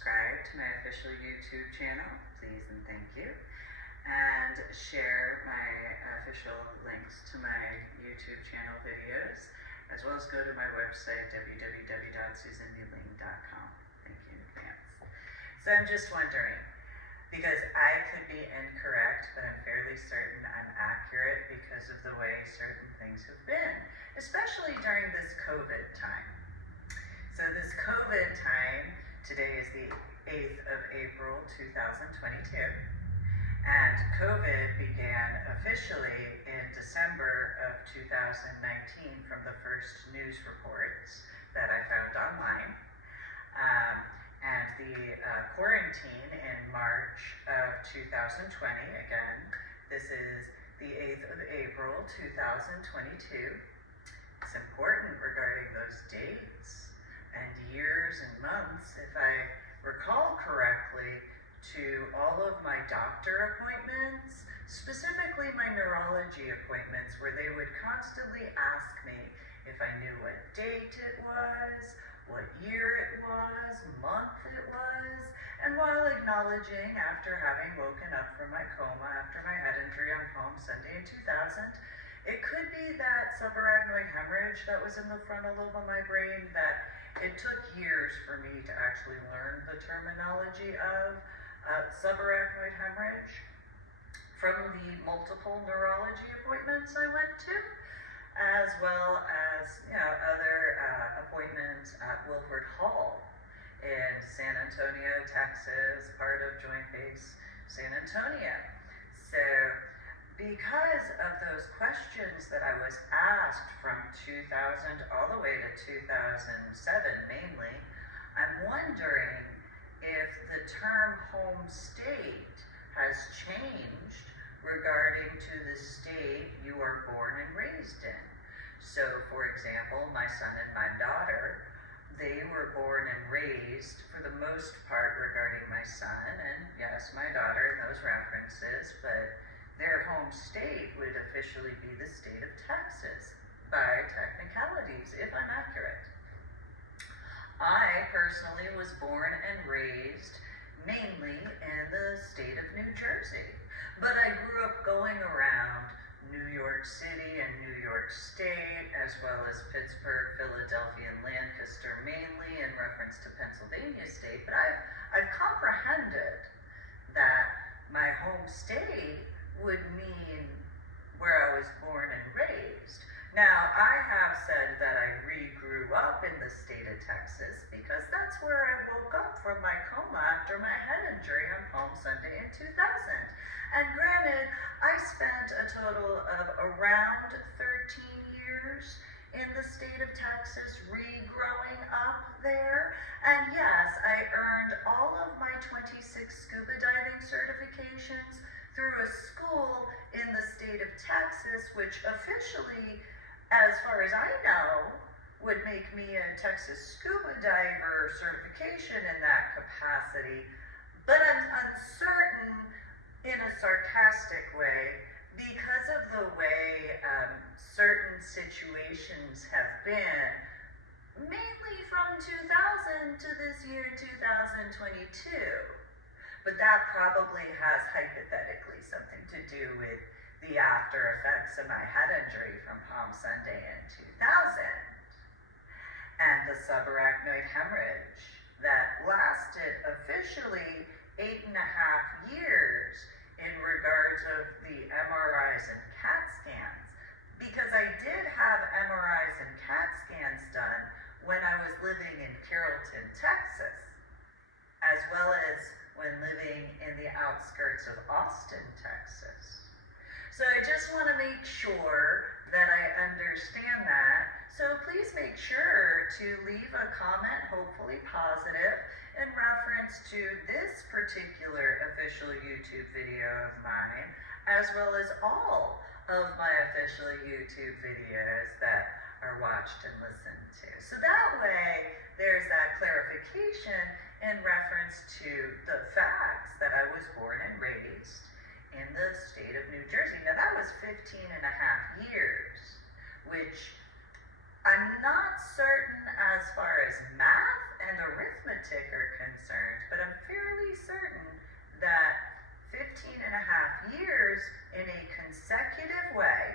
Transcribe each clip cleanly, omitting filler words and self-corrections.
subscribe to my official YouTube channel, please and thank you. And share my official links to my YouTube channel videos, as well as go to my website, www.susandeling.com. Thank you in advance. So I'm just wondering, because I could be incorrect, but I'm fairly certain I'm accurate because of the way certain things have been, especially during this COVID time. So this COVID time, today is the 8th of April, 2022, and COVID began officially in December of 2019 from the first news reports that I found online. And the quarantine in March of 2020, again, this is the 8th of April, 2022. It's important regarding those dates and years and months, if I recall correctly, to all of my doctor appointments, specifically my neurology appointments, where they would constantly ask me if I knew what date it was, what year it was, month it was, and while acknowledging, after having woken up from my coma after my head injury on Palm Sunday in 2000, it could be that subarachnoid hemorrhage that was in the frontal lobe of my brain that it took years for me to actually learn the terminology of subarachnoid hemorrhage from the multiple neurology appointments I went to, as well as other appointments at Wilford Hall in San Antonio, Texas, part of Joint Base San Antonio. So because of those questions that I was asked from 2000 all the way to 2007 mainly, I'm wondering if the term home state has changed regarding to the state you are born and raised in. So, for example, my son and my daughter, they were born and raised, for the most part, regarding my son, and yes, my daughter in those references, but their home state would officially be the state of Texas, by technicalities, if I'm accurate. I personally was born and raised mainly in the state of New Jersey, but I grew up going around New York City and New York State, as well as Pittsburgh, Philadelphia, and Lancaster, mainly in reference to Pennsylvania State. But I've comprehended that my home state would mean where I was born and raised. Now, I have said that I grew up in the state of Texas because that's where I woke up from my coma after my head injury on Palm Sunday in 2000. And granted, I spent a total of around 13 years in the state of Texas growing up there. And yes, I earned all of my 26 scuba diving certifications through a school in the state of Texas, which officially, as far as I know, would make me a Texas scuba diver certification in that capacity. But I'm uncertain in a sarcastic way because of the way certain situations have been, mainly from 2000 to this year, 2022. But that probably has hypothetically something to do with the after effects of my head injury from Palm Sunday in 2000 and the subarachnoid hemorrhage that lasted officially 8.5 years in regards of the MRIs and CAT scans, because I did have MRIs and CAT scans done when I was living in Carrollton, Texas, as well as when living in the outskirts of Austin, Texas. So I just want to make sure that I understand that. So please make sure to leave a comment, hopefully positive, in reference to this particular official YouTube video of mine, as well as all of my official YouTube videos that are watched and listened to. So that way, there's that clarification in reference to the facts that I was born and raised in the state of New Jersey. Now that was 15.5 years, which I'm not certain as far as math and arithmetic are concerned, but I'm fairly certain that 15 and a half years in a consecutive way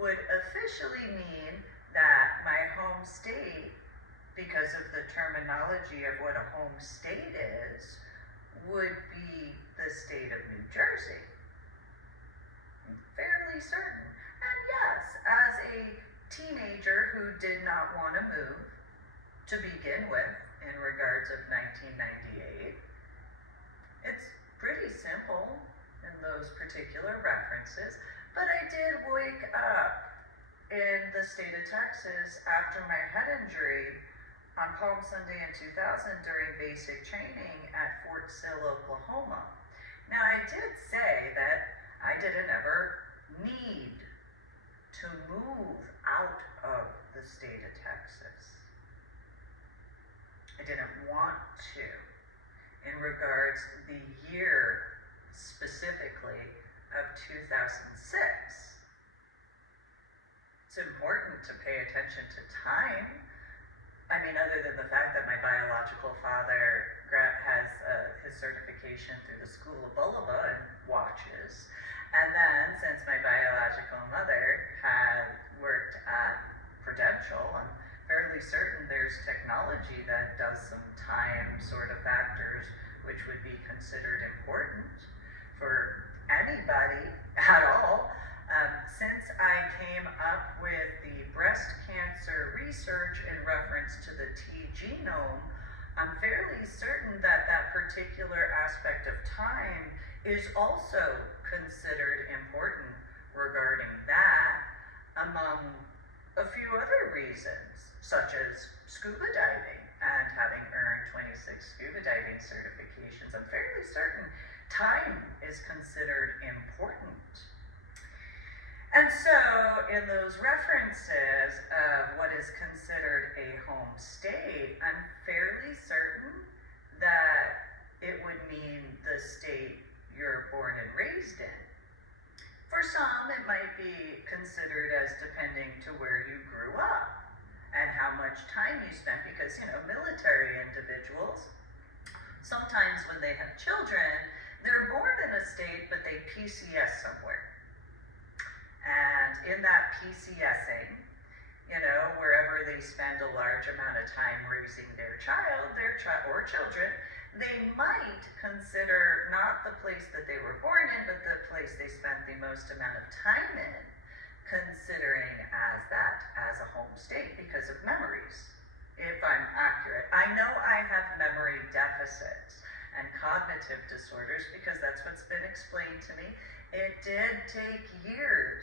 would officially mean that my home state, because of the terminology of what a home state is, would be the state of New Jersey. I'm fairly certain. And yes, as a teenager who did not want to move to begin with in regards of 1998, it's pretty simple in those particular references, but I did wake up in the state of Texas after my head injury on Palm Sunday in 2000 during basic training at Fort Sill, Oklahoma. Now, I did say that I didn't ever need to move out of the state of Texas. I didn't want to. In regards the year specifically of 2006. It's important to pay attention to time. I mean, other than the fact that my biological father has his certification through the School of Bulaba and watches. And then, since my biological mother had worked at Prudential, I'm fairly certain there's technology that does some time sort of factors which would be considered important for anybody at all. Since I came up with the breast cancer research in reference to the T genome, I'm fairly certain that that particular aspect of time is also considered important regarding that, among a few other reasons, such as scuba diving and having earned 26 scuba diving certifications. I'm fairly certain time is considered important. And so, in those references of what is considered a home state, I'm fairly certain that it would mean the state you're born and raised in. For some, it might be considered as depending to where you grew up and how much time you spent, because, military individuals, sometimes when they have children, they're born in a state, but they PCS somewhere. And in that PCSing, wherever they spend a large amount of time raising their child or children, they might consider not the place that they were born in, but the place they spent the most amount of time in, considering as a home state because of memories, if I'm accurate. I know I have memory deficits and cognitive disorders because that's what's been explained to me. It did take years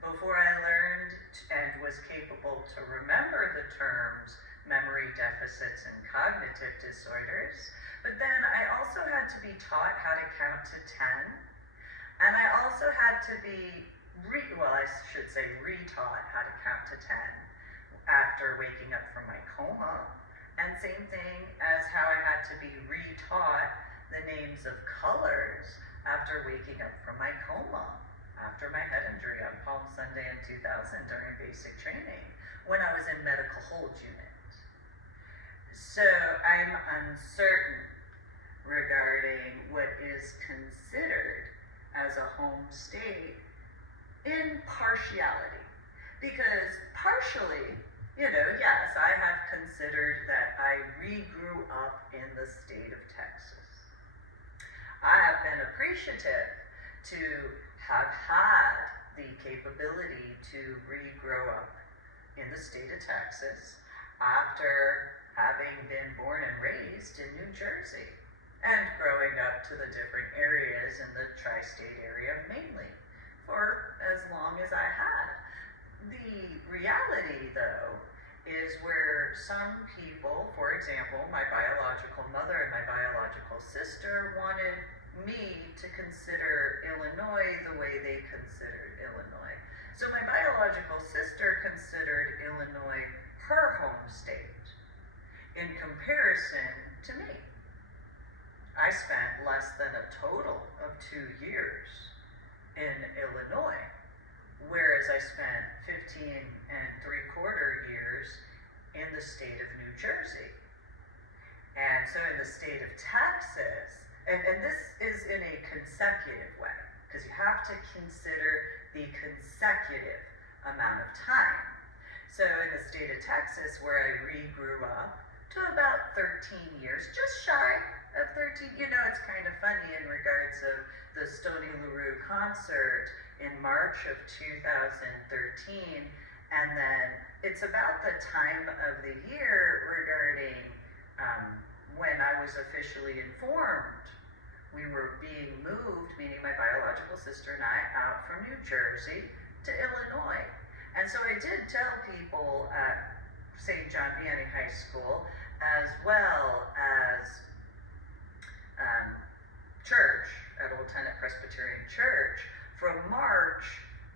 before I learned and was capable to remember the terms memory deficits and cognitive disorders. But then I also had to be taught how to count to 10. And I also had to be, retaught how to count to 10 after waking up from my coma. And same thing as how I had to be retaught the names of colors after waking up from my coma, after my head injury on Palm Sunday in 2000 during basic training, when I was in medical hold unit. So I'm uncertain regarding what is considered as a home state in partiality. Because partially, yes, I have considered that I re-grew up in the state of Texas. I have been appreciative to have had the capability to re-grow up in the state of Texas after having been born and raised in New Jersey and growing up to the different areas in the tri-state area mainly for as long as I had. The reality, though, is where some people, for example, my biological mother and my biological sister, wanted me to consider Illinois the way they considered Illinois. So my biological sister considered Illinois her home state in comparison to me. I spent less than a total of 2 years in Illinois, whereas I spent 15 and 3/4 years in the state of New Jersey. And so in the state of Texas, and this is in a consecutive way, because you have to consider the consecutive amount of time. So in the state of Texas, where I re-grew up, to about 13 years, just shy of 13. You know, it's kind of funny in regards of the Stony LaRue concert in March of 2013, and then it's about the time of the year regarding when I was officially informed we were being moved, meaning my biological sister and I, out from New Jersey to Illinois. And so I did tell people at St. John Vianney High School, as well as church, at Old Tenet Presbyterian Church, from March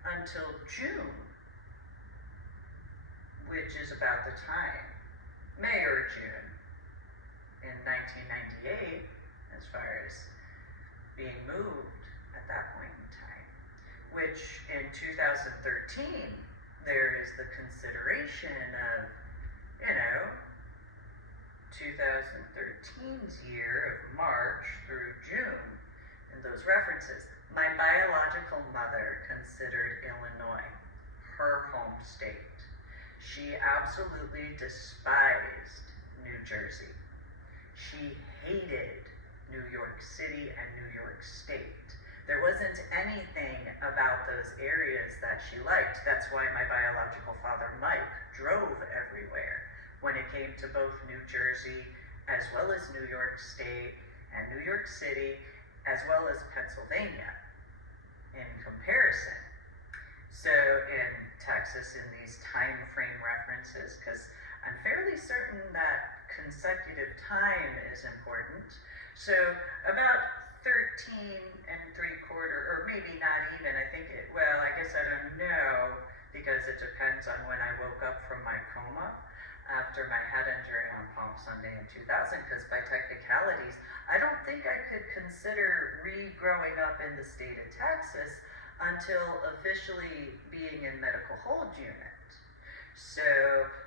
until June, which is about the time, May or June, in 1998, as far as being moved at that point in time, which in 2013, there is the consideration of, 2013's year of March through June, and those references. My biological mother considered Illinois her home state. She absolutely despised New Jersey. She hated New York City and New York State. There wasn't anything about those areas that she liked. That's why my biological father, Mike, drove everywhere when it came to both New Jersey as well as New York State and New York City as well as Pennsylvania in comparison. So in Texas, in these time frame references, because I'm fairly certain that consecutive time is important. So about 13 and 3/4, or maybe not even, I guess I don't know, because it depends on when I woke up from my coma after my head injury on Palm Sunday in 2000, because by technicalities, I don't think I could consider re-growing up in the state of Texas until officially being in medical hold unit. So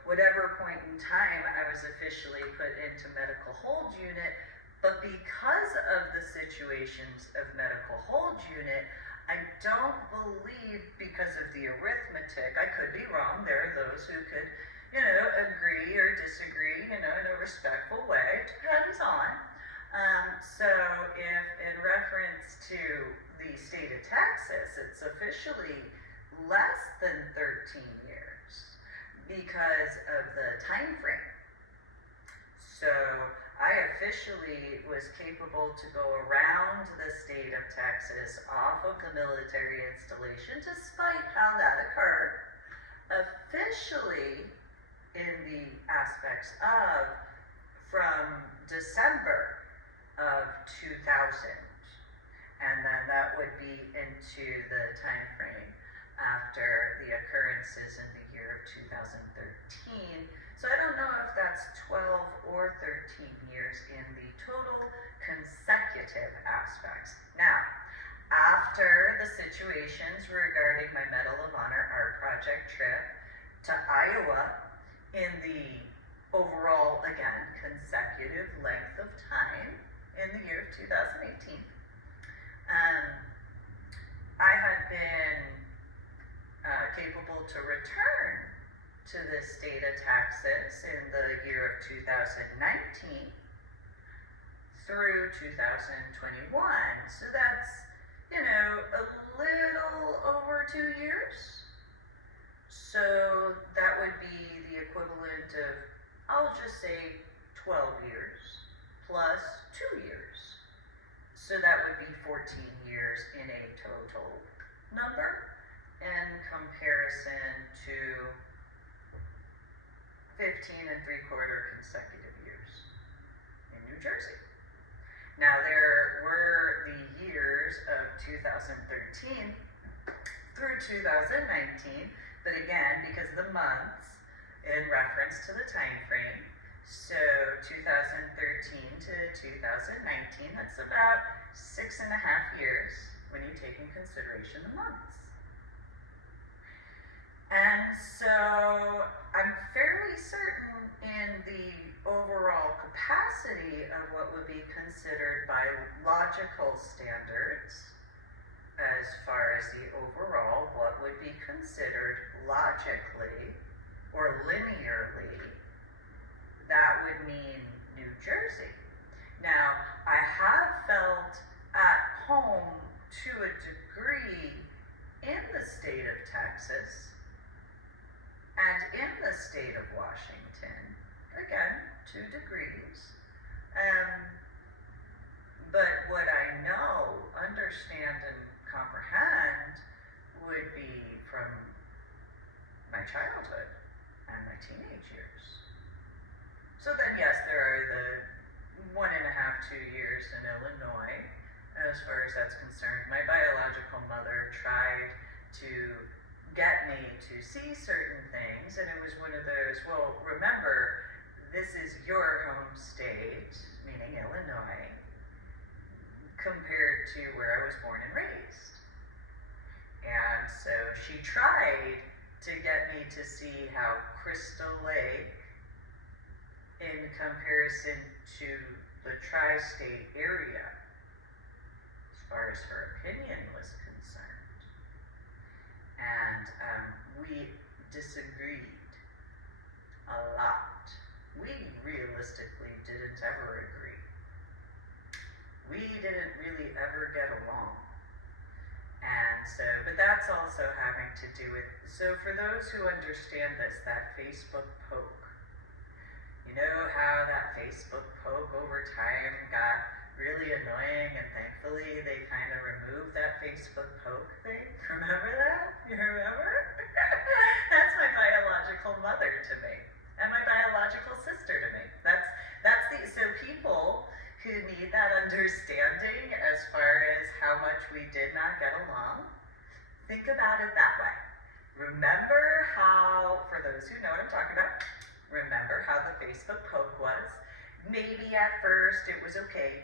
whatever point in time I was officially put into medical hold unit, but because of the situations of medical hold unit, I don't believe, because of the arithmetic, I could be wrong, there are those who could, agree or disagree, in a respectful way, depends on. So if in reference to the state of Texas, it's officially less than 13 years because of the time frame. So I officially was capable to go around the state of Texas off of the military installation, despite how that occurred, officially in the aspects of from December of 2000. And then that would be into the time frame after the occurrences in the year of 2013. So I don't know if that's 12 or 13 years in the total consecutive aspects. Now, after the situations regarding my Medal of Honor art project trip to Iowa in the overall, again, consecutive length of time in the year of 2018, I had been capable to return to the state of Texas in the year of 2019 through 2021. So that's, a little over 2 years. So that would be the equivalent of, I'll just say 12 years plus 2 years. So that would be 14 years in a total number in comparison to 15 and 3/4 consecutive years in New Jersey. Now there were the years of 2013 through 2019, but again, because of the months in reference to the time frame, so 2013 to 2019, that's about 6.5 years when you take in consideration the months. And so I'm fairly certain capacity of what would be considered biological standards, as far as the overall, what would be considered logically or linearly, that would mean New Jersey. Now, I have felt at home to a degree in the state of Texas and in the state of Washington, again, 2 degrees. But what I know, understand, and comprehend would be from my childhood and my teenage years. So then, yes, there are the 1.5, 2 years in Illinois, as far as that's concerned. My biological mother tried to get me to see certain things, and it was one of those, well, remember, this is your home state, meaning Illinois, compared to where I was born and raised. And so she tried to get me to see how Crystal Lake, in comparison to the tri-state area, as far as her opinion was concerned. And we disagreed a lot. We realistically didn't ever agree. We didn't really ever get along. And so, but that's also having to do with, so for those who understand this, that Facebook poke, you know how that Facebook poke over time got really annoying, and thankfully they kind of removed that Facebook poke thing? Remember that? You remember? That's my biological mother to me, and my biological sister to me. So people who need that understanding as far as how much we did not get along, think about it that way. Remember how, for those who know what I'm talking about, remember how the Facebook poke was. Maybe at first it was okay,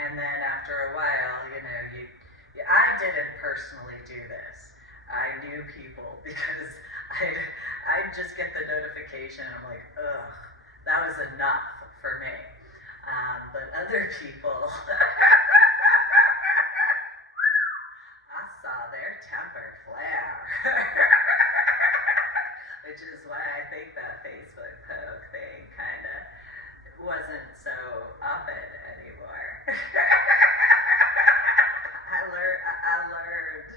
and then after a while, I didn't personally do this. I knew people because I'd just get the notification and I'm like, ugh, that was enough for me. But other people, I saw their temper flare. Which is why I think that Facebook poke thing kind of wasn't so up it anymore. I learned.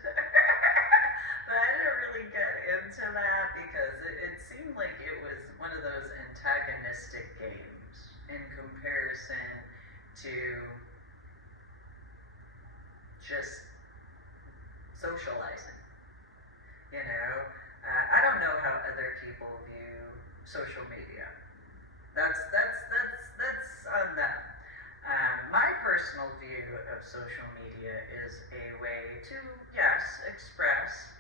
But I didn't really get into that because it seemed like it was one of those antagonistic games in comparison to just socializing. I don't know how other people view social media. That's on them. My personal view of social media is a way to, yes, express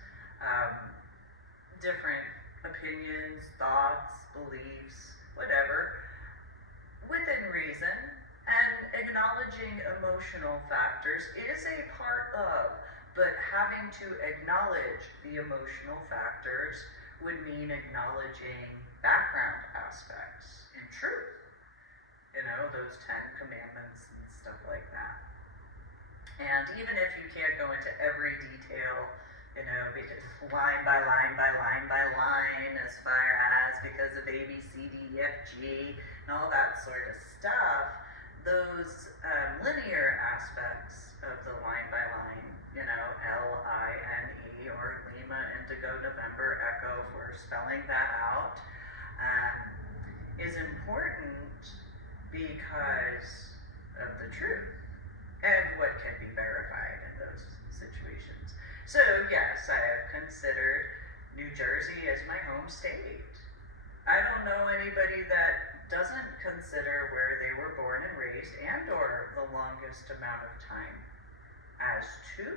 different opinions, thoughts, beliefs, whatever, within reason, and acknowledging emotional factors is a part of, but having to acknowledge the emotional factors would mean acknowledging background aspects in truth. Those 10 commandments and stuff like that. And even if you can't go into every detail, because line by line by line by line, as far as because of A, B, C, D, E, F, G, and all that sort of stuff, those linear aspects of the line by line, L-I-N-E, or Lima, Indigo, November, Echo, if we're spelling that out, is important because of the truth and what can be verified in those situations. So yes, I have considered New Jersey as my home state. I don't know anybody that doesn't consider where they were born and raised and or the longest amount of time as to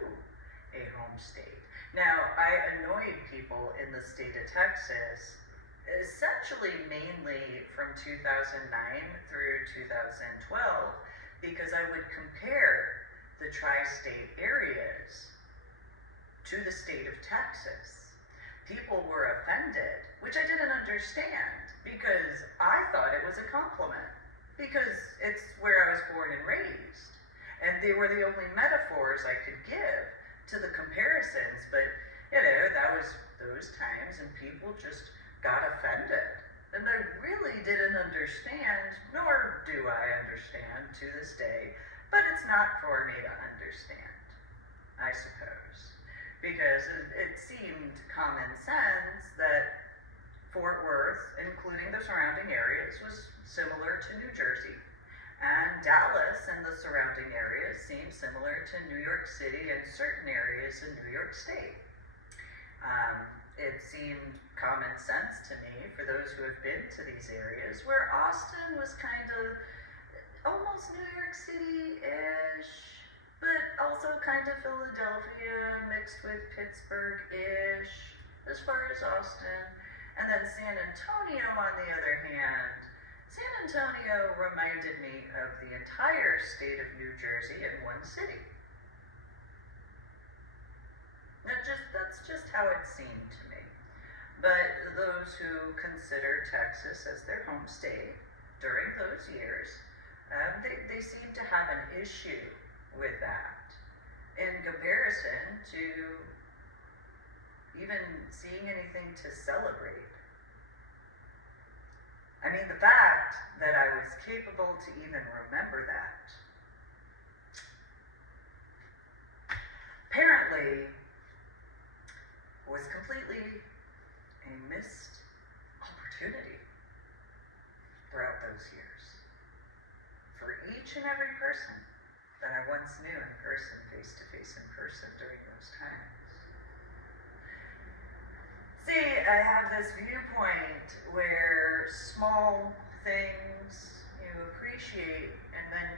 a home state. Now, I annoyed people in the state of Texas essentially mainly from 2009 through 2012 because I would compare the tri-state areas to the state of Texas. People were offended, which I didn't understand because I thought it was a compliment. because it's where I was born and raised. And they were the only metaphors I could give to the comparisons, but that was those times, and people just got offended. And I really didn't understand, nor do I understand to this day, but it's not for me to understand, I suppose. Because it seemed common sense that Fort Worth, including the surrounding areas, was similar to New Jersey. And Dallas and the surrounding areas seemed similar to New York City and certain areas in New York State. It seemed common sense to me, for those who have been to these areas, where Austin was kind of almost New York City-ish, but also kind of Philadelphia mixed with Pittsburgh-ish, as far as Austin. And then San Antonio, on the other hand, San Antonio reminded me of the entire state of New Jersey in one city. That's just how it seemed to me. But those who consider Texas as their home state during those years, they seem to have an issue with that in comparison to even seeing anything to celebrate. I mean, the fact that I was capable to even remember that apparently was completely a missed opportunity throughout those years. For each and every person that I once knew in person, face-to-face in person during those times. See, I have this viewpoint where small things you appreciate, and then,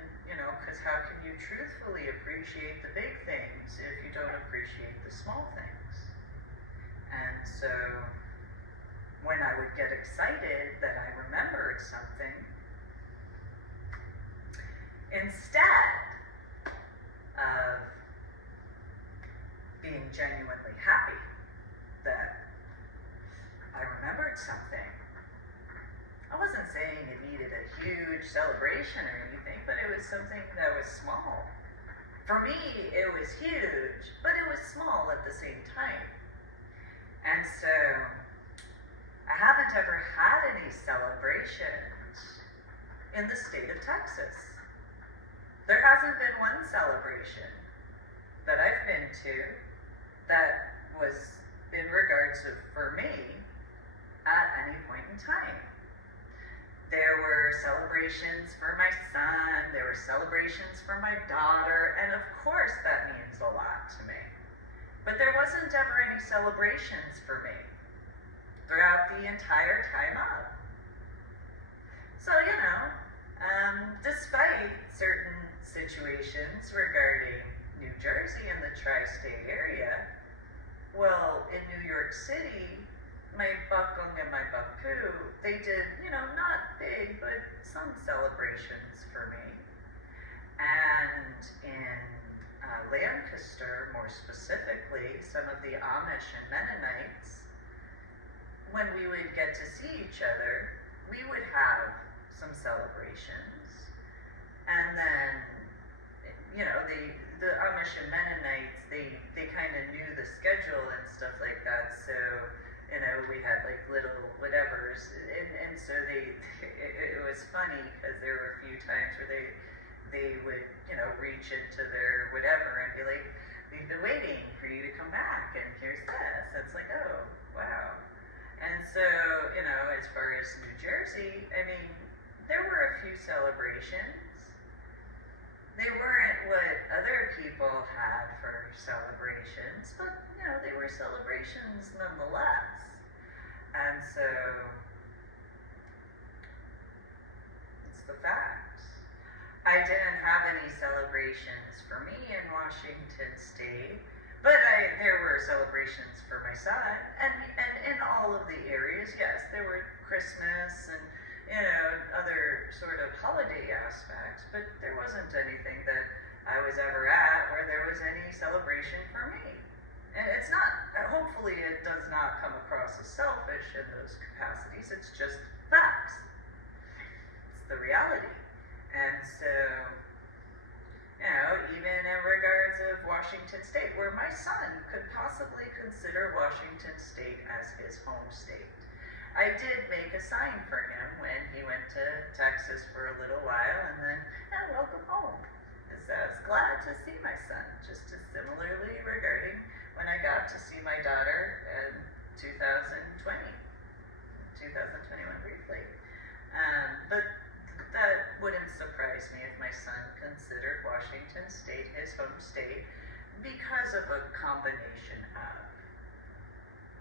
because how can you truthfully appreciate the big things if you don't appreciate the small things? And so, when I would get excited that I remembered something, instead of being genuinely happy that I remembered something, I wasn't saying it needed a huge celebration or anything, but it was something that was small. For me, it was huge, but it was small at the same time. And so, I haven't ever had any celebrations in the state of Texas. There hasn't been one celebration that I've been to that was in regards of, for me, at any point in time. There were celebrations for my son, there were celebrations for my daughter, and of course that means a lot to me. But there wasn't ever any celebrations for me throughout the entire time up. So, despite certain situations regarding New Jersey and the tri-state area, well, in New York City, my bakung and my baku, they did, not big, but some celebrations for me. And in Lancaster, more specifically, some of the Amish and Mennonites, when we would get to see each other, we would have some celebrations. And then, the Amish and Mennonites, they kind of knew the schedule and stuff like that, so, we had like little whatevers, and so it was funny, because there were a few times where they would, reach into their whatever and be like, we've been waiting for you to come back, and here's this. It's like, oh, wow. And so, as far as New Jersey, I mean, there were a few celebrations. They weren't what other people had for celebrations, but, they were celebrations nonetheless. And so, it's the facts. I didn't have any celebrations for me in Washington State, but there were celebrations for my son, and in all of the areas, yes, there were Christmas and, other sort of holiday aspects, but there wasn't anything that I was ever at where there was any celebration for me. And it's not, hopefully it does not come across as selfish in those capacities, it's just facts. It's the reality. And so, even in regards of Washington State, where my son could possibly consider Washington State as his home state. I did make a sign for him when he went to Texas for a little while, and then, welcome home. Because I was glad to see my son, just as similarly regarding when I got to see my daughter in 2021 briefly. But that wouldn't surprise me if my son considered Washington State his home state because of a combination of.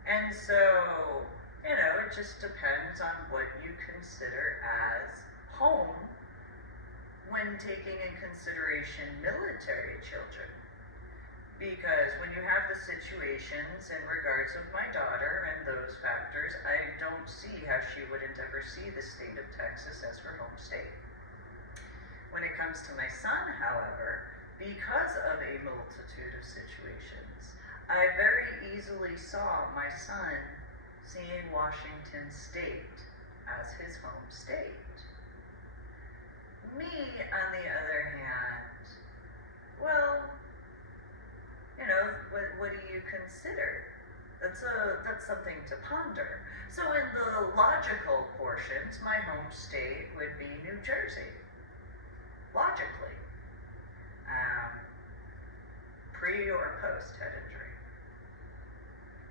And so, it just depends on what you consider as home when taking in consideration military children. Because when you have the situations in regards of my daughter and those factors, I don't see how she wouldn't ever see the state of Texas as her home state. When it comes to my son, however, because of a multitude of situations, I very easily saw my son seeing Washington State as his home state. Me, on the other hand, well, what do you consider? That's something to ponder. So in the logical portions, my home state would be New Jersey. Logically. Pre or post head injury.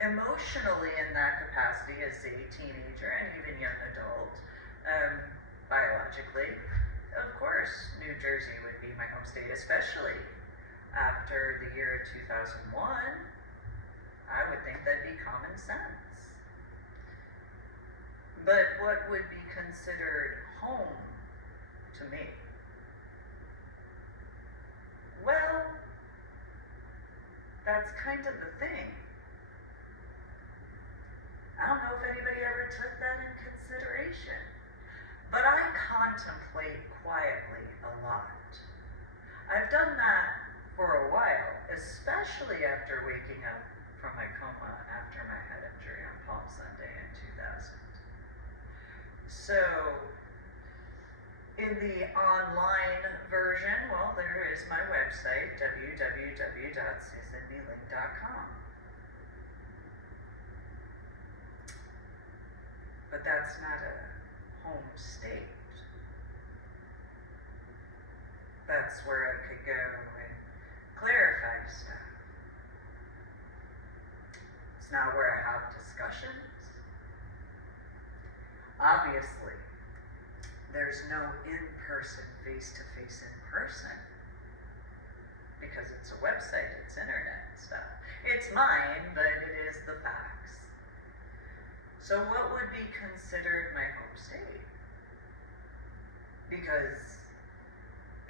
Emotionally, in that capacity as a teenager and even young adult, biologically, of course, New Jersey would be my home state, especially after the year 2001. I would think that'd be common sense. But what would be considered home to me? Well, that's kind of the thing. I don't know if anybody ever took that in consideration, but I contemplate quietly a lot. I've done that for a while, especially after waking up from my coma after my head injury on Palm Sunday in 2000. So, in the online version, well, there is my website, www.susanmealing.com. But that's not a home state. That's where I could go and clarify stuff. It's not where I have discussions. Obviously, there's no in-person, face-to-face in-person, because it's a website, it's internet stuff. It's mine, but it is the facts. So what would be considered my home state? Because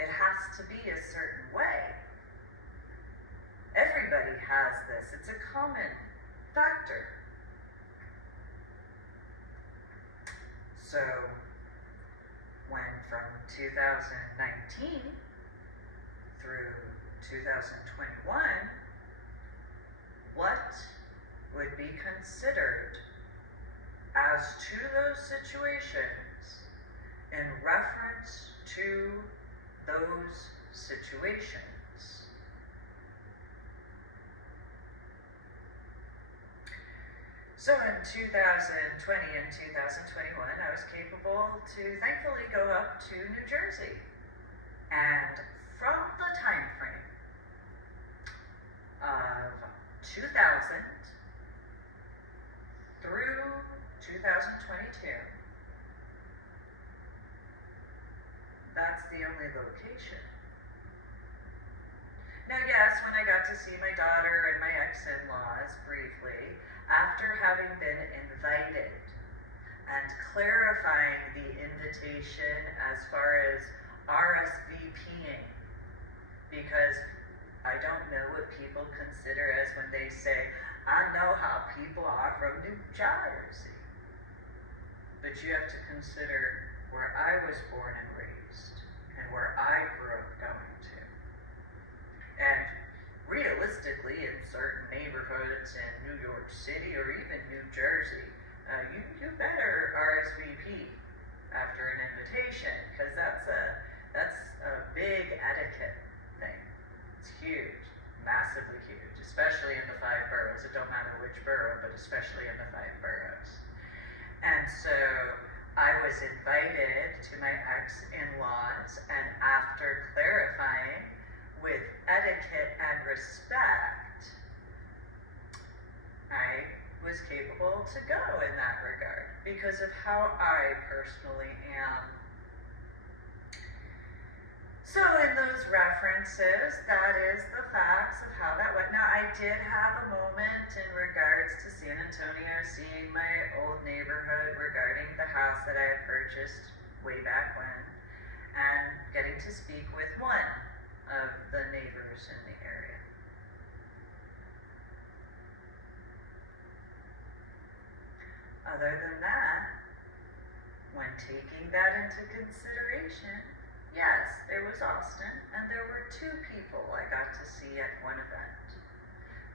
it has to be a certain way. Everybody has this. It's a common factor. So, when from 2019 through 2021, what would be considered as to those situations in reference to those situations? So in 2020 and 2021, I was capable to thankfully go up to New Jersey. And from the time frame of 2000 through 2022, that's the only location. Now, yes, when I got to see my daughter and my ex-in-laws briefly, after having been invited and clarifying the invitation as far as RSVPing, because I don't know what people consider as when they say, I know how people are from New Jersey. But you have to consider where I was born and raised and where I grew up going to. And realistically, in certain neighborhoods in New York City or even New Jersey, you better RSVP after an invitation, because that's borough, but especially in the 5 boroughs. And so I was invited to my ex-in-laws, and after clarifying with etiquette and respect, I was capable to go in that regard because of how I personally am. So in those references, that is the facts of how that went. Now, I did have a moment in regards to San Antonio, seeing my old neighborhood regarding the house that I had purchased way back when, and getting to speak with one of the neighbors in the area. Other than that, when taking that into consideration, yes, there was Austin, and there were 2 people I got to see at one event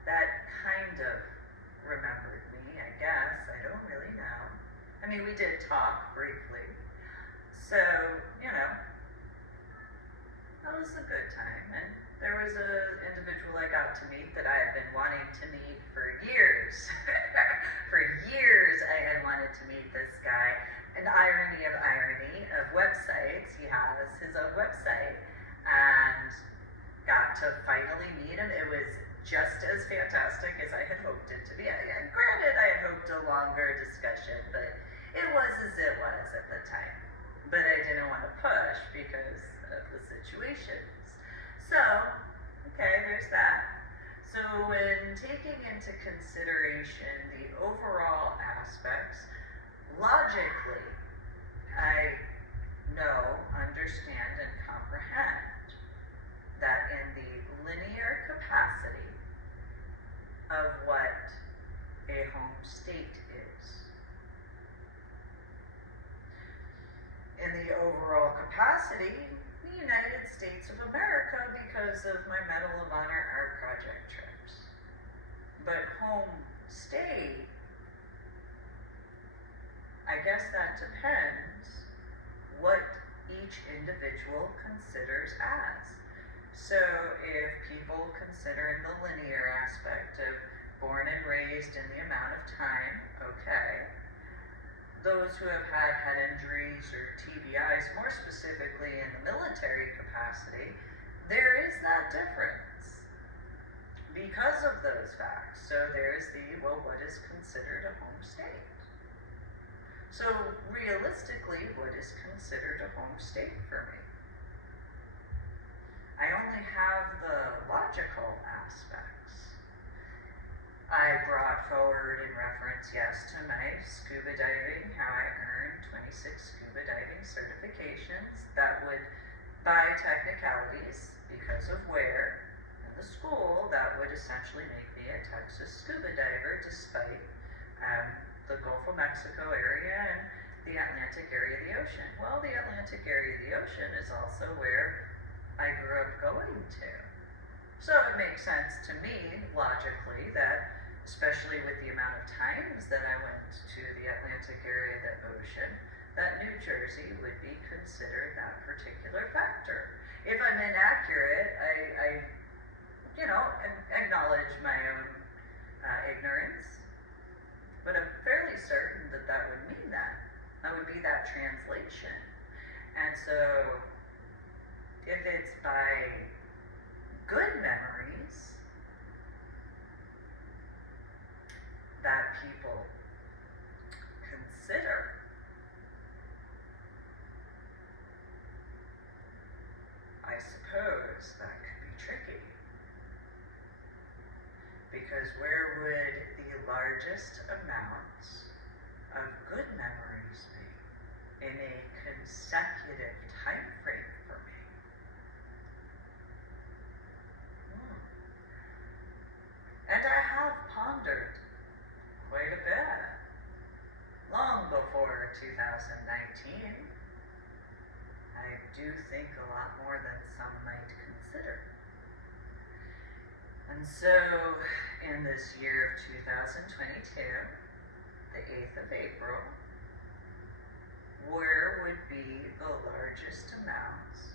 that kind of remembered me, I guess. I don't really know. I mean, we did talk briefly. So, you know, that was a good time. And there was an individual I got to meet that I had been wanting to meet for years. For years I had wanted to meet this guy. An irony of websites, he has his own website, and got to finally meet him. It was just as fantastic as I had hoped it to be. And granted, I had hoped a longer discussion, but it was as it was at the time. But I didn't want to push because of the situations. So, okay, there's that. So when taking into consideration the overall aspects, logically, I know, understand, and comprehend that in the linear capacity of what a home state is, in the overall capacity, the United States of America, because of my Medal of Honor art project trips. But home state, I guess that depends what each individual considers as. So if people consider in the linear aspect of born and raised in the amount of time, okay. Those who have had head injuries or TBIs, more specifically in the military capacity, there is that difference because of those facts. So there's well, what is considered a home state? So realistically, what is considered a home state for me? I only have the logical aspects. I brought forward in reference, yes, to my scuba diving, how I earned 26 scuba diving certifications that would, by technicalities, because of where in the school, that would essentially make me a Texas scuba diver despite the Gulf of Mexico area and the Atlantic area of the ocean. Well, the Atlantic area of the ocean is also where I grew up going to. So it makes sense to me, logically, that especially with the amount of times that I went to the Atlantic area of the ocean, that New Jersey would be considered that particular factor. If I'm inaccurate, I acknowledge my own ignorance, but I'm fairly certain that that would mean that. That would be that translation. And so, if it's by good memories that people consider, I suppose that could be tricky. Because where would the largest amounts of good memories be in a consecutive time frame for me? And I have pondered quite a bit, long before 2019. I do think a lot more than some might consider. And so, in this year of 2022, the 8th of April, where would be the largest amounts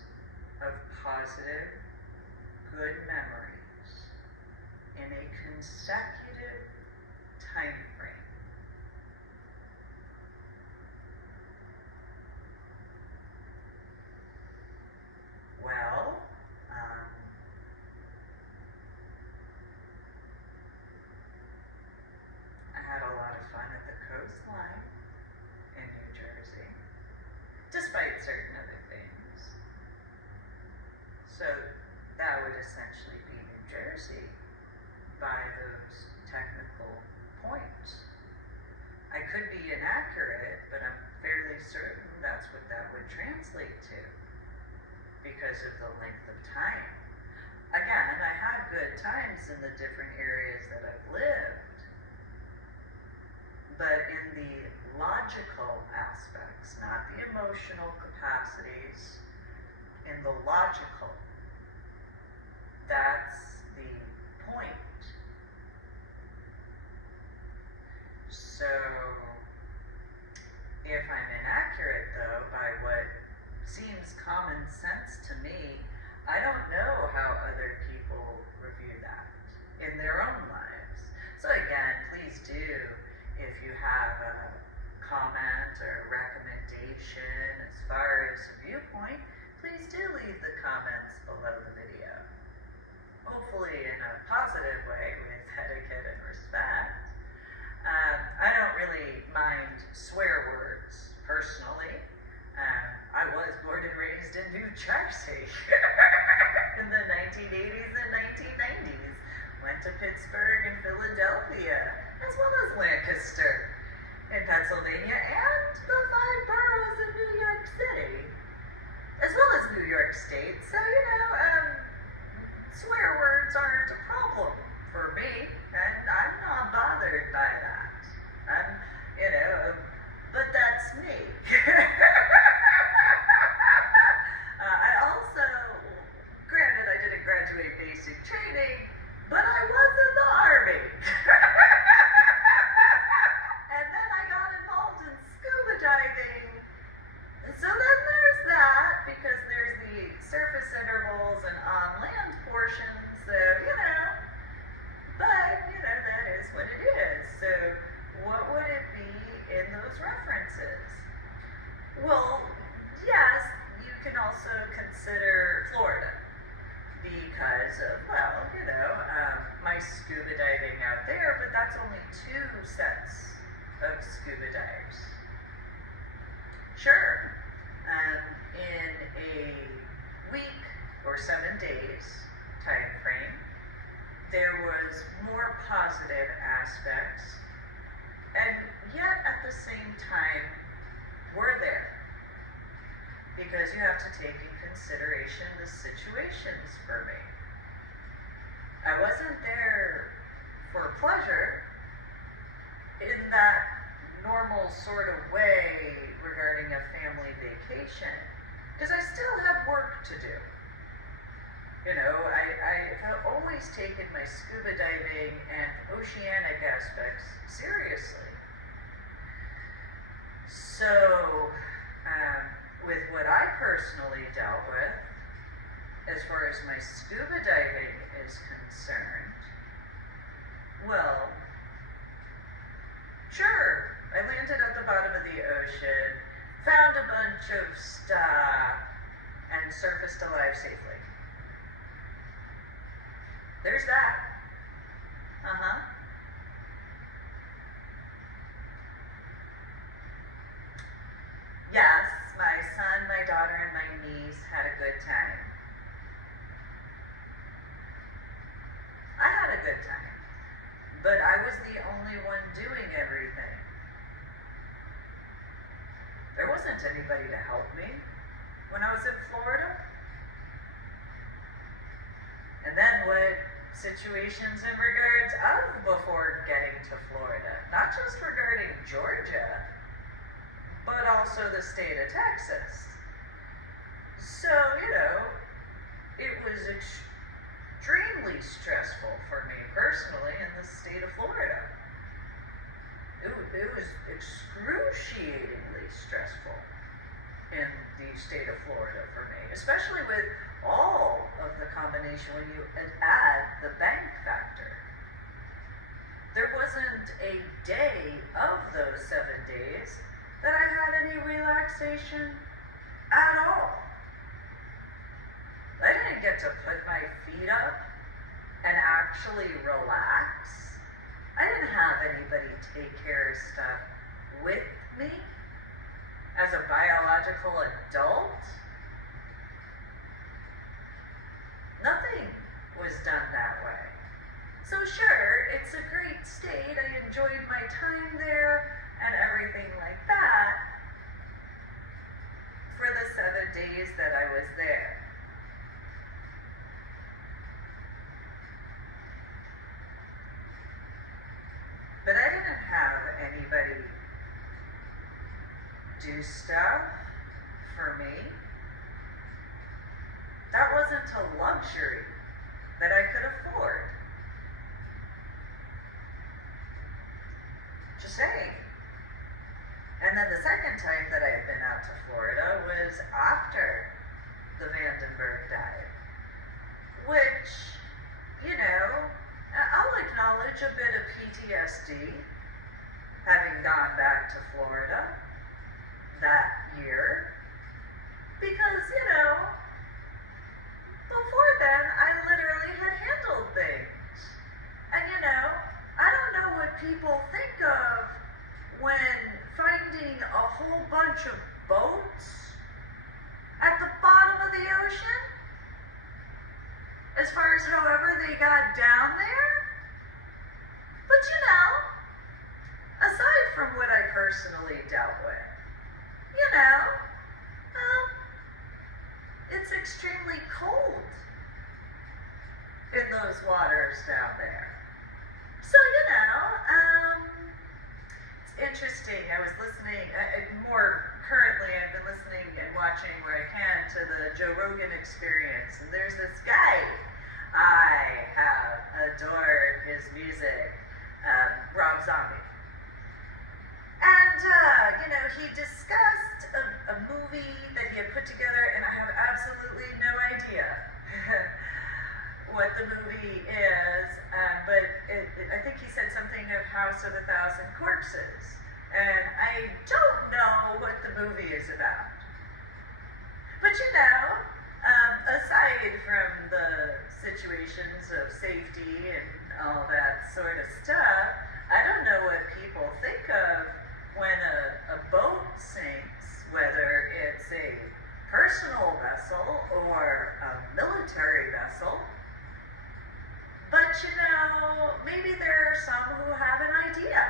of positive, good memories in a consecutive because of the length of time. Again, I had good times in the different areas that I've lived, but in the logical aspects, not the emotional capacities, in the logical, that's the point. So, if I'm inaccurate, though, by what seems common sense to me, I don't know how other people review that in their own lives. So again, please do, if you have a comment or a recommendation as far as a viewpoint, please do leave the comments below the video. Hopefully in a positive way with etiquette and respect. I don't really mind swear words personally. I was born and raised in New Jersey in the 1980s and 1990s. Went to Pittsburgh and Philadelphia, as well as Lancaster in Pennsylvania, and the 5 boroughs of New York City, as well as New York State. So, swear words aren't a problem for me, and I'm not bothered by that. But that's me. I also, granted, I didn't graduate basic training, but I was in the Army. And then I got involved in scuba diving. So then there's that, because there's the surface intervals and on-land portions, so, but, that is what it is. So, what would it be in those references? Well, yes, you can also consider Florida, because of, my scuba diving out there, but that's only 2 sets of scuba dives. Sure, in a week or 7 days time frame, there was more positive aspects, and yet at the same time were there, because you have to take in consideration the situations for me. I wasn't there for pleasure in that normal sort of way regarding a family vacation, because I still had work to do. I've always taken my scuba diving and oceanic aspects seriously. So, with what I personally dealt with, as far as my scuba diving is concerned, well, sure, I landed at the bottom of the ocean, found a bunch of stuff, and surfaced alive safely. There's that. Yes, my son, my daughter, and my niece had a good time. I had a good time, but I was the only one doing everything. There wasn't anybody to help me when I was in Florida. And then what situations in regards of before getting to Florida, not just regarding Georgia, but also the state of Texas. So, it was extremely stressful for me personally in the state of Florida. It was excruciatingly stressful in the state of Florida for me, especially with all of the combination when you add the bank factor. There wasn't a day of those 7 days that I had any relaxation at all. I didn't get to put my feet up and actually relax. I didn't have anybody take care of stuff with me as a biological adult. Nothing was done that way. So sure, it's a great state. I enjoyed my time there and everything like that for the 7 days that I was there. do stuff for me. That wasn't a luxury that I could afford. Just saying. And then the second time that I had been out to Florida was after the Vandenberg dive, which, you know, I'll acknowledge a bit of PTSD, having gone back to Florida that year, because, you know, before then, I literally had handled things. And, you know, I don't know what people think of when finding a whole bunch of boats at the bottom of the ocean, as far as however they got down there. But, you know, aside from what I personally dealt with, you know, it's extremely cold in those waters down there. So, you know, it's interesting. I was listening, more currently I've been listening and watching where I can to the Joe Rogan Experience. And there's this guy, I have adored his music, Rob Zombie. And, you know, he discussed a movie that he had put together, and I have absolutely no idea what the movie is, but I think he said something of House of a Thousand Corpses, and I don't know what the movie is about. But, you know, aside from the situations of safety and all that sort of stuff, I don't know what people think of when a boat sinks, whether it's a personal vessel or a military vessel. But, you know, maybe there are some who have an idea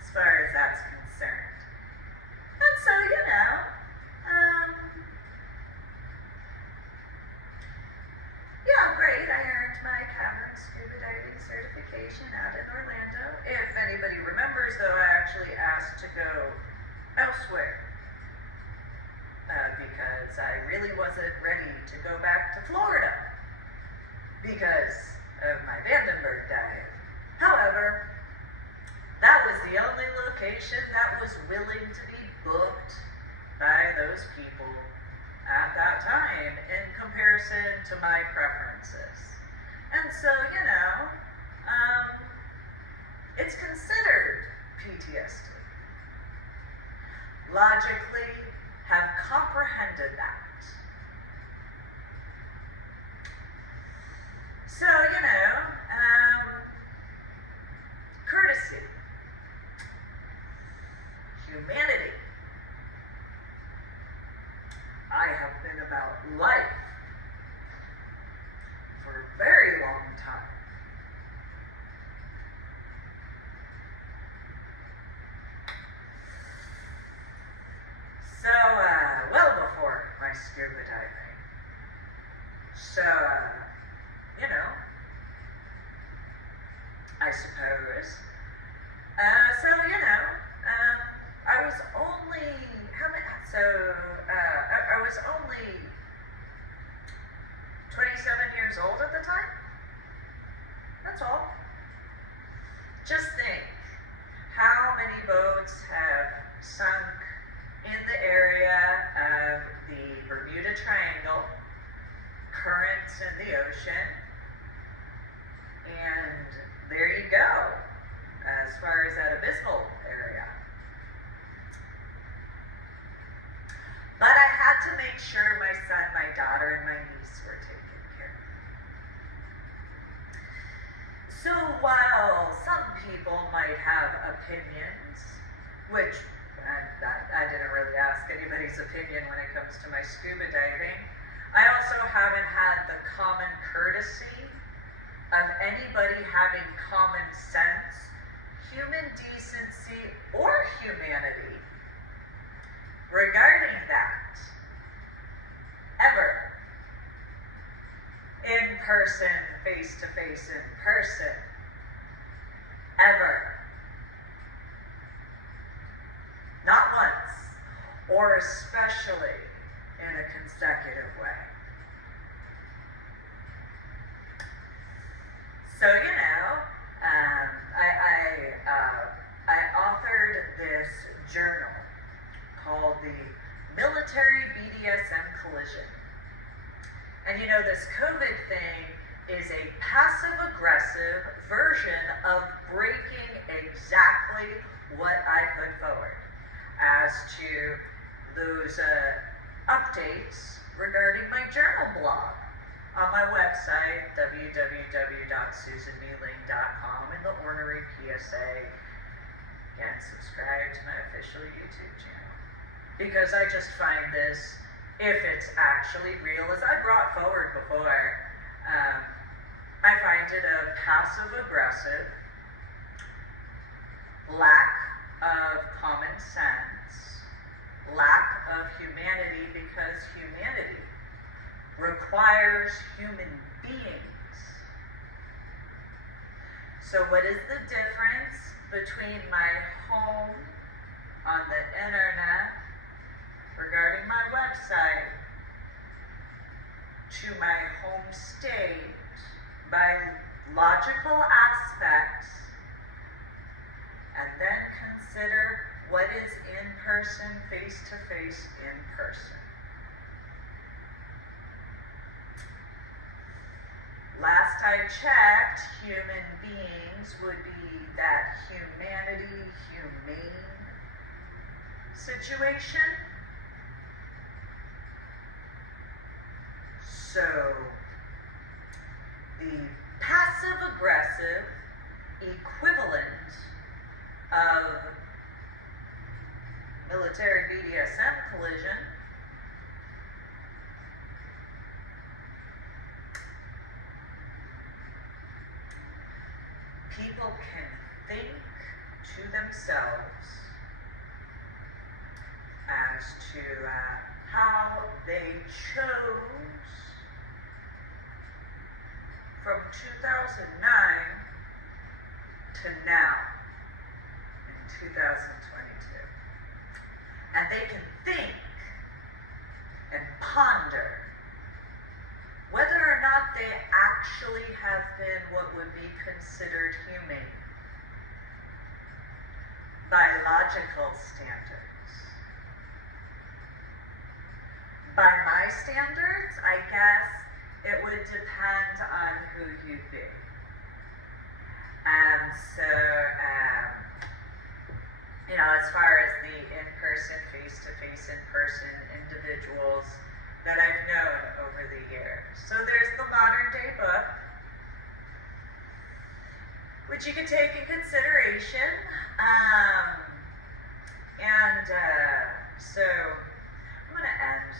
as far as that's concerned. And so, you know, yeah, great. I earned my cavern scuba diving certification out in Orlando. If anybody remembers, though, I actually asked to go elsewhere because I really wasn't ready to go back to Florida because of my Vandenberg dive. However, that was the only location that was willing to be booked by those people at that time in comparison to my preferences. And so, you know, it's considered PTSD. Logically, have comprehended that. So, you know, courtesy, humanity. I have been about life for a very long time. So, well before my scuba diving. So, you know, I suppose. So, you know, I was only, I was only 27 years old at the time. That's all. Just think how many boats have sunk in the area of the Bermuda Triangle, currents in the ocean, and there you go, as far as that abysmal area. But I had to make sure my son, my daughter, and my niece were taken care of. So while some people might have opinions, which I didn't really ask anybody's opinion when it comes to my scuba diving, I also haven't had the common courtesy of anybody having common sense, human decency, or humanity regarding that, ever. In person, face to face in person, ever. or especially in a consecutive way. So, I authored this journal called the Military BDSM Collision. And this COVID thing is a passive-aggressive version of breaking exactly what I put forward as to those updates regarding my journal blog on my website, www.susanmealing.com, in the ornery PSA, and subscribe to my official YouTube channel. Because I just find this, if it's actually real, as I brought forward before, I find it a passive-aggressive, lack of common sense, lack of humanity, because humanity requires human beings. So what is the difference between my home on the internet regarding my website to my home state by logical aspects, and then consider what is in person, face-to-face in person? Last I checked, human beings would be that humanity, humane situation. So, the passive-aggressive equivalent of military BDSM collision people can think to themselves as to how they chose from 2009 to now in 2022. And they can think and ponder whether or not they actually have been what would be considered humane by logical standards. By my standards, I guess it would depend on who you'd be. And so, as far as the in-person, face-to-face in-person individuals that I've known over the years. So there's the modern day book, which you can take in consideration. So I'm going to end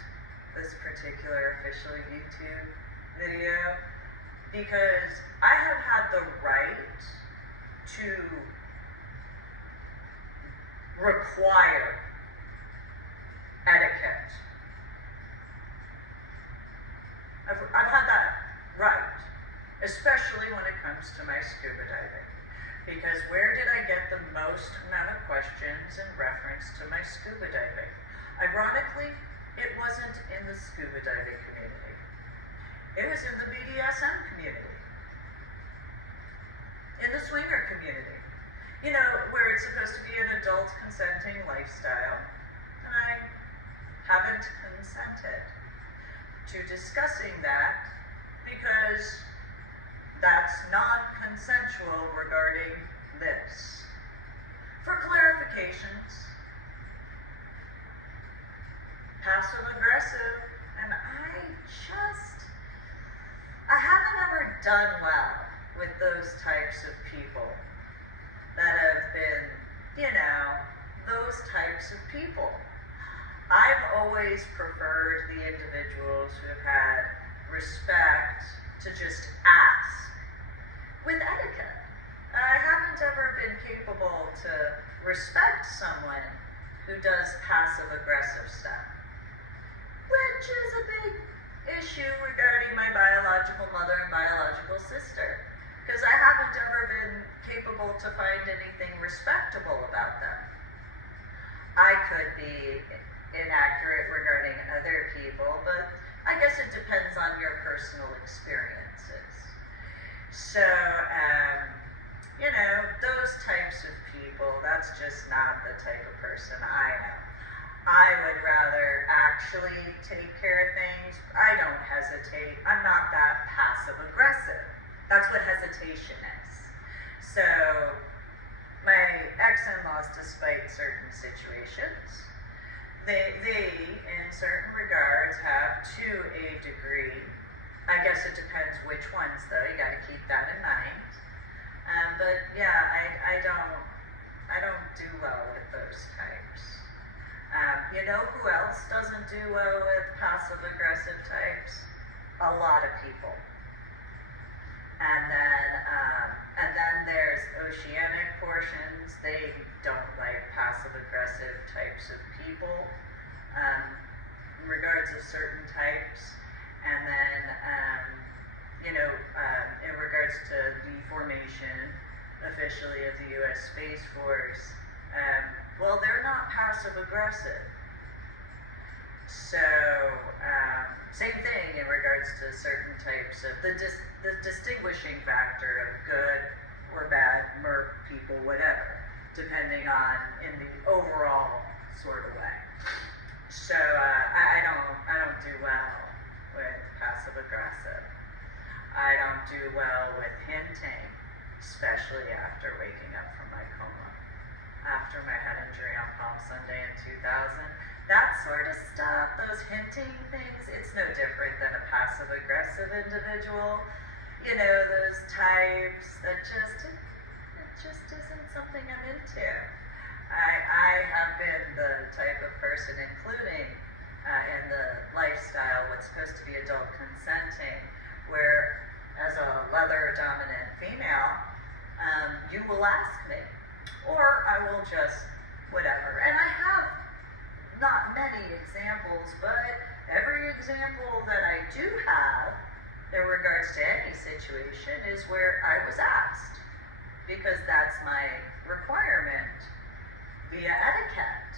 this particular official YouTube video because I have had the right to require etiquette. I've had that right, especially when it comes to my scuba diving. Because where did I get the most amount of questions in reference to my scuba diving? Ironically, it wasn't in the scuba diving community. It was in the BDSM community. In the swinger community. Where it's supposed to be an adult consenting lifestyle. And I haven't consented to discussing that because that's non-consensual regarding this. For clarifications, passive-aggressive, and I haven't ever done well with those types of people that have been, those types of people. I've always preferred the individuals who have had respect to just ask with etiquette. I haven't ever been capable to respect someone who does passive-aggressive stuff, which is a big issue regarding my biological mother and biological sister, because I haven't ever been capable to find anything respectable about them. I could be in depends on your personal experiences. So, those types of people, that's just not the type of person I am. I would rather actually take care of things. I don't hesitate. I'm not that passive aggressive. That's what hesitation is. So, my ex-in-laws, despite certain situations, they in certain regards have, to a degree, I guess it depends which ones though, you gotta keep that in mind. But yeah, I don't do well with those types. You know who else doesn't do well with passive aggressive types? A lot of people. And then there's oceanic portions. They don't like passive aggressive types of people, in regards of certain types. And then, in regards to the formation officially of the U.S. Space Force, well, they're not passive aggressive. So, same thing in regards to certain types of the distinguishing factor of good or bad, merc people, whatever, depending on in the overall sort of way. So I don't do well with passive aggressive. I don't do well with hinting, especially after waking up from my coma, after my head injury on Palm Sunday in 2000. That sort of stuff, those hinting things, it's no different than a passive aggressive individual. Those types that it just isn't something I'm into. I have been the type of person, including in the lifestyle, what's supposed to be adult consenting, where as a leather dominant female, you will ask me, or I will just whatever. And I have not many examples, but every example that I do have in regards to any situation is where I was asked, because that's my requirement via etiquette.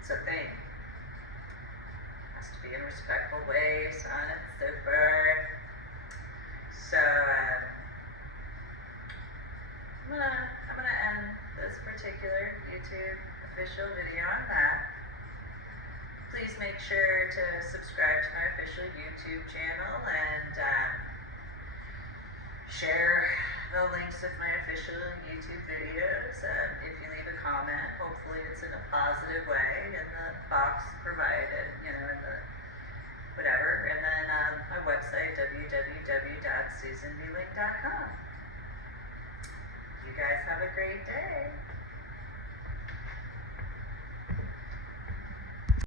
It's a thing. It has to be in respectful ways, so on and so forth. So I'm gonna end this particular YouTube official video on that. Please make sure to subscribe to my official YouTube channel and share the links of my official YouTube videos. If you leave a comment, hopefully it's in a positive way in the box provided, in the whatever. And then my website, www.susanmuling.com. You guys have a great day.